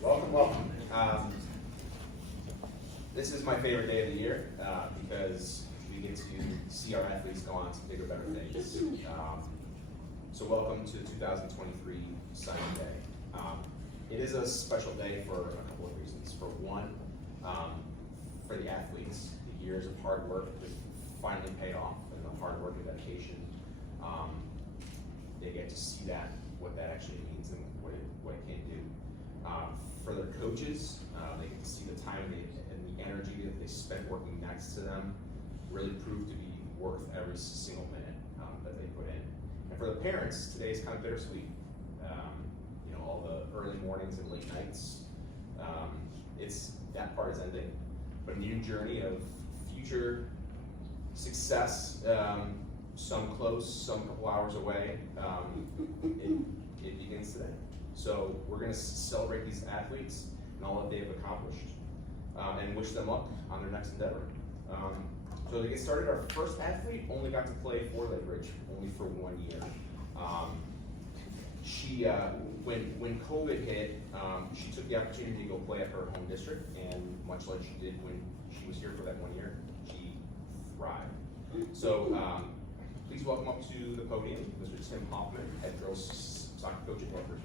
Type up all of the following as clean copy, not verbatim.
Welcome, welcome. This is my favorite day of the year because we get to see our athletes go on to bigger, better things. So welcome to 2023 signing day. It is a special day for a couple of reasons. For one, for the athletes, the years of hard work has finally paid off, and the hard work and dedication. They get to see what that actually means and what it can do. For their coaches, they get to see the time and the energy that they spent working next to them really proved to be worth every single minute that they put in. And for the parents, today is kind of bittersweet. All the early mornings and late nights, that part is ending, but a new journey of future success, some close, some couple hours away, it begins today. So we're going to celebrate these athletes and all that they've accomplished and wish them luck on their next endeavor. So to get started, our first athlete only got to play for Lake Ridge, only for 1 year. She, when COVID hit, she took the opportunity to go play at her home district, and much like she did when she was here for that 1 year, she thrived. So please welcome up to the podium, Mr. Tim Hoffman, head girls soccer coach at Lake Ridge.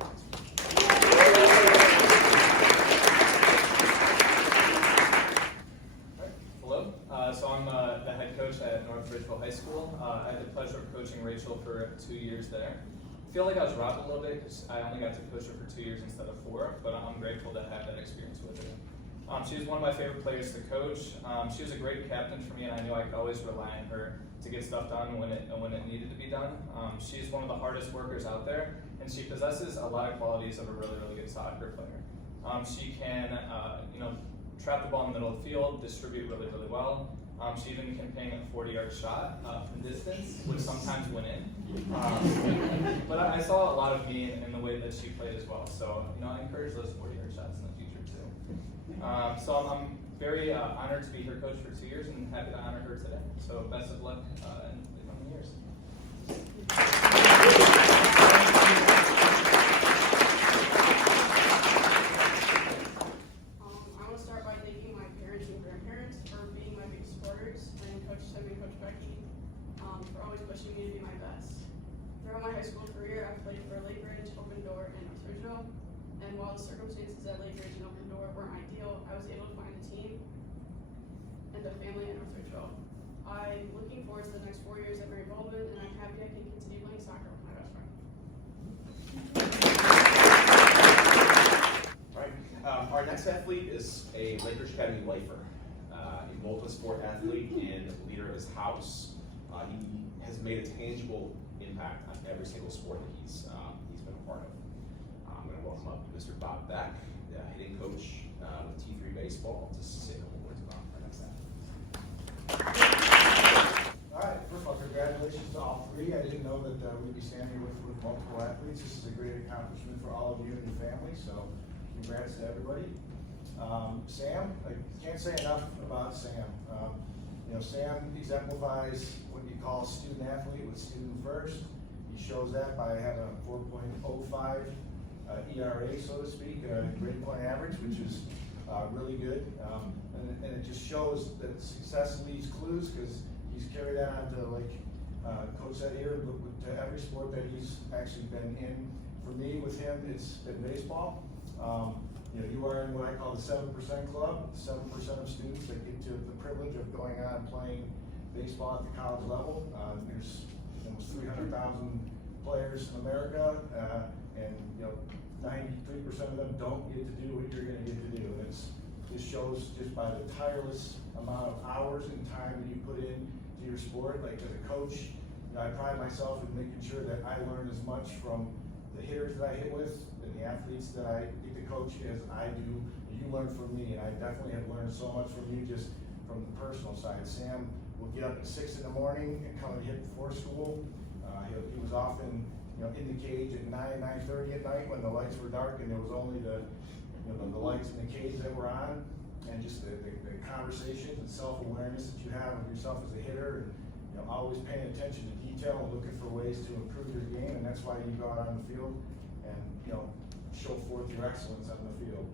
Hello, so I'm the head coach at North Ridgeville High School. I had the pleasure of coaching Rachel for 2 years there. I feel like I was robbed a little bit because I only got to coach her for 2 years instead of 4, but I'm grateful to have that experience with her. She was one of my favorite players to coach. She was a great captain for me, and I knew I could always rely on her to get stuff done when it needed to be done. She's one of the hardest workers out there, and she possesses a lot of qualities of a really, really good soccer player. She can, trap the ball in the middle of the field, distribute really, really well. She even can ping a 40-yard shot from distance, which sometimes went in. But I saw a lot of me in the way that she played as well. So, I encourage those 40-yard shots in the future too. So I'm very honored to be her coach for 2 years and happy to honor her today. So best of luck in the coming years. I want to start by thanking my parents and grandparents for being my big supporters, and Coach Tim and Coach Becky for always pushing me to be my best. Throughout my high school career, I've played for Lake Ridge, Open Door, and North Ridgeville, and while the circumstances at Lake Ridge and Open Door weren't ideal, I was able to find a team and a family at North Ridgeville. I'm looking forward to the next 4 years at Mary Baldwin, and I'm happy I can continue playing soccer with my best friend. All right. Our next athlete is a Lake Ridge Academy lifer, a multi-sport athlete and leader of his house. He has made a tangible impact on every single sport that he's been a part of. I'm going to welcome up Mr. Bob Beck, hitting coach with T3 baseball, to say a couple words about our next athlete. All right, first of all, congratulations to all three. I didn't know that we'd be standing here with multiple athletes. This is a great accomplishment for all of you and your family, so congrats to everybody. Sam, I can't say enough about Sam. Sam exemplifies what you call student athlete with student first. He shows that by having a 4.05 ERA, so to speak, grade point average, which is really good. And it just shows that success leaves clues, because he's carried that on to, like Coach said here, to every sport that he's actually been in. For me, with him, it's been baseball. You are in what I call the 7% club, 7% of students that get to the privilege of going on playing baseball at the college level. There's almost 300,000 players in America, and 93% of them don't get to do what you're going to get to do. And this shows just by the tireless amount of hours and time that you put in to your sport. Like, as a coach, I pride myself in making sure that I learn as much from the hitters that I hit with and the athletes that I get to coach as I do. You learn from me, and I definitely have learned so much from you just from the personal side. Sam will get up at 6 in the morning and come and hit before school. He was often in the cage at 9:30 at night when the lights were dark and there was only the lights in the cage that were on, and just the conversations and self-awareness that you have of yourself as a hitter, and always paying attention to detail and looking for ways to improve your game, and that's why you go out on the field. And show forth your excellence on the field.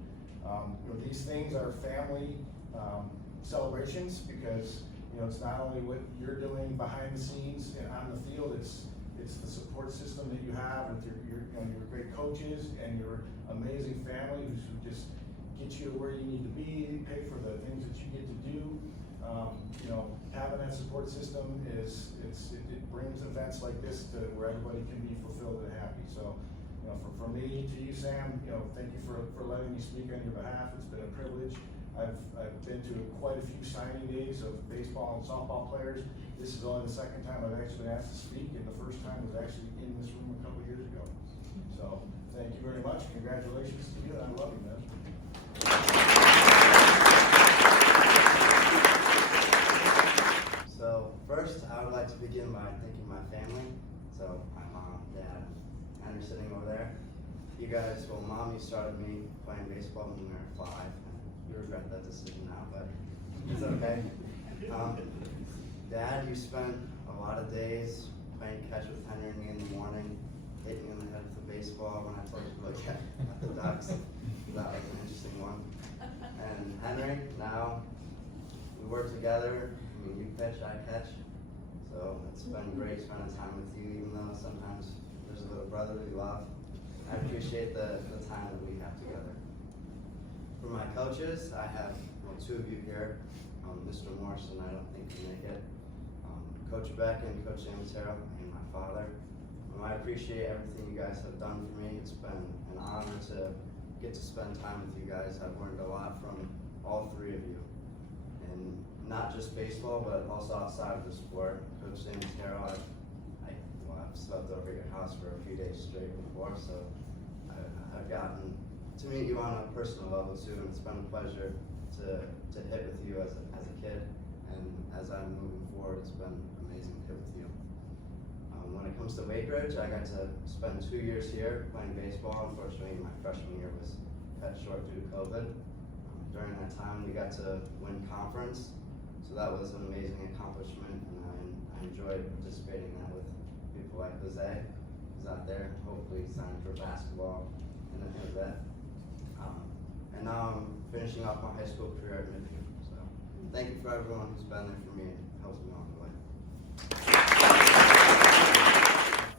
These things are family celebrations because it's not only what you're doing behind the scenes and on the field, it's the support system that you have with your great coaches and your amazing family who just get you to where you need to be, pay for the things that you get to do. Having that support system it brings events like this to where everybody can be fulfilled and happy. So, for me to you, Sam, thank you for letting me speak on your behalf. It's been a privilege. I've been to quite a few signing days of baseball and softball players. This is only the second time I've actually been asked to speak, and the first time was actually in this room a couple years ago. So, thank you very much. Congratulations to you, and I love you, man. So first, I would like to begin by thanking my family. So my mom, dad, and they're sitting over there. You guys, well, Mom, you started me playing baseball when we were 5. You regret that decision now, but it's okay. Dad, you spent a lot of days playing catch with Henry and me in the morning, hitting me in the head with the baseball when I told you to look at the Ducks. That was an interesting one. And Henry, now we work together. You pitch, I catch. So it's been great spending time with you, even though sometimes there's a little brotherly love. I appreciate the time that we have together. For my coaches, I have 2 of you here. Mr. Morrison, I don't think can make it. Coach Beck and Coach Amatero, and my father. I appreciate everything you guys have done for me. It's been an honor to get to spend time with you guys. I've learned a lot from all 3 of you. And not just baseball, but also outside of the sport. Coach Amatero, I've slept over at your house for a few days straight before, so I've gotten to meet you on a personal level too, and it's been a pleasure to hit with you as a kid, and as I'm moving forward, it's been amazing to hit with you. When it comes to Wake Ridge, I got to spend 2 years here playing baseball. Unfortunately, my freshman year was cut short due to COVID. During that time, we got to win conference, so that was an amazing accomplishment, and I enjoyed participating in that with people like Jose, who's out there, hopefully signing for basketball, and then Jose. And now I'm finishing off my high school career at Michigan. So thank you for everyone who's been there for me and helps me along the way.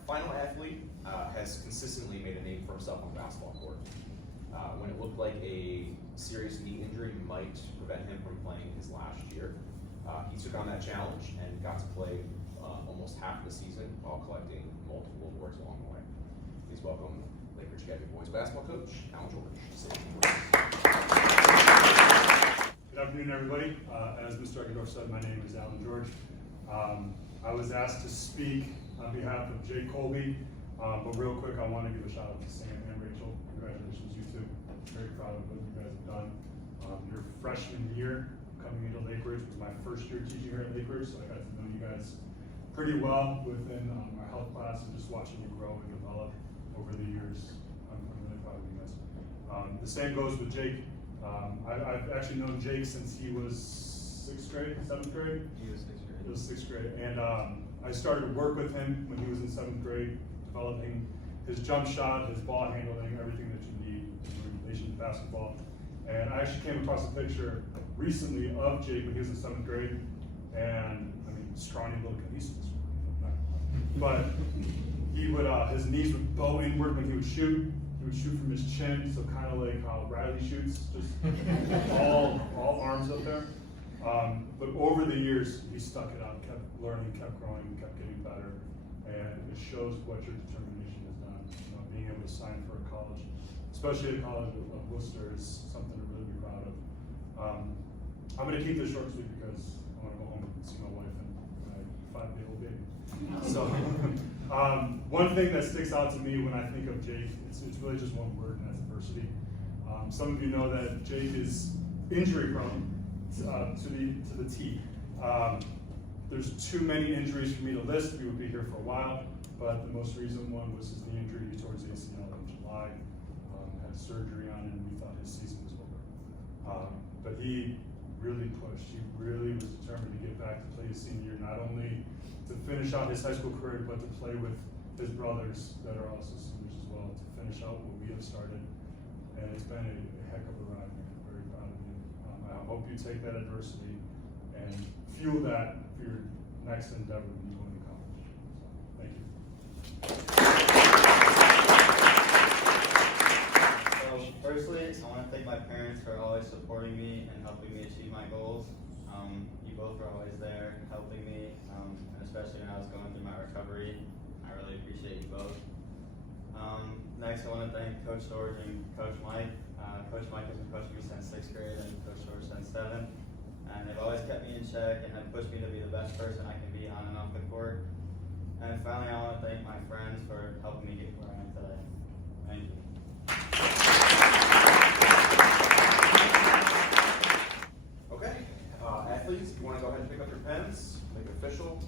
Final athlete has consistently made a name for himself on the basketball court. When it looked like a serious knee injury might prevent him from playing his last year, he took on that challenge and got to play almost half the season while collecting multiple awards along the way. Please welcome Lake Ridge Academy boys basketball coach, Alan George. Good afternoon, everybody. As Mr. Eckendorf said, my name is Alan George. I was asked to speak on behalf of Jake Kolbay, but real quick, I want to give a shout out to Sam and Rachel. Congratulations, you two. Very proud of what you guys have done. Your freshman year coming into Lake Ridge was my first year teaching here at Lake Ridge, so I got to know you guys pretty well within our health class and just watching you grow and develop over the years. I'm really proud of you guys. The same goes with Jake. I've actually known Jake since he was 6th grade, 7th grade? He was 6th grade. He was 6th grade. And I started to work with him when he was in 7th grade, developing his jump shot, his ball handling, everything that you need in relation to basketball. And I actually came across a picture recently of Jake when he was in 7th grade. And I mean, scrawny little kid, he's but he would, his knees would bow inward when he would shoot. He would shoot from his chin, so kind of like how Riley shoots, just all arms up there. But over the years, he stuck it out, kept learning, kept growing, kept getting better, and it shows what your determination has done. Being able to sign for a college, especially a college of Wooster, is something to really be proud of. I'm going to keep this short and sweet because I want to go home and see my wife and my 5-day-old baby. So, one thing that sticks out to me when I think of Jake, it's really just one word, and that's adversity. Some of you know that Jake is injury prone to the T. There's too many injuries for me to list. We would be here for a while, but the most recent one was his knee injury towards ACL in July. Had surgery on it, and we thought his season was over. But he really pushed. He really was determined to get back to play his senior year, not only to finish out his high school career, but to play with his brothers that are also seniors as well to finish out what we have started. And it's been a heck of a ride, man. I'm very proud of you. I hope you take that adversity and fuel that for your next endeavor when you go into college. So, thank you. So firstly, I want to thank my parents for always supporting me and helping me achieve my goals. You both were always there helping me, and especially when I was going through my recovery. I really appreciate you both. Next, I want to thank Coach George and Coach Mike. Coach Mike has been coaching me since 6th grade and Coach George since 7th. And they've always kept me in check and have pushed me to be the best person I can be on and off the court. And finally, I want to thank my friends for helping me get where I am today. Thank you. Okay, athletes, if you want to go ahead and pick up your pens, make it official,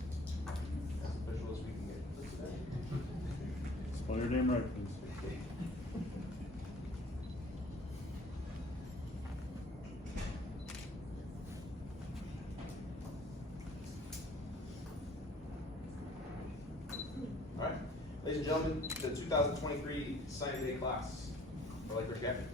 as official as we can get for today. Spell your name right, please. All right, ladies and gentlemen, the 2023 signing day class for Lake Gatten.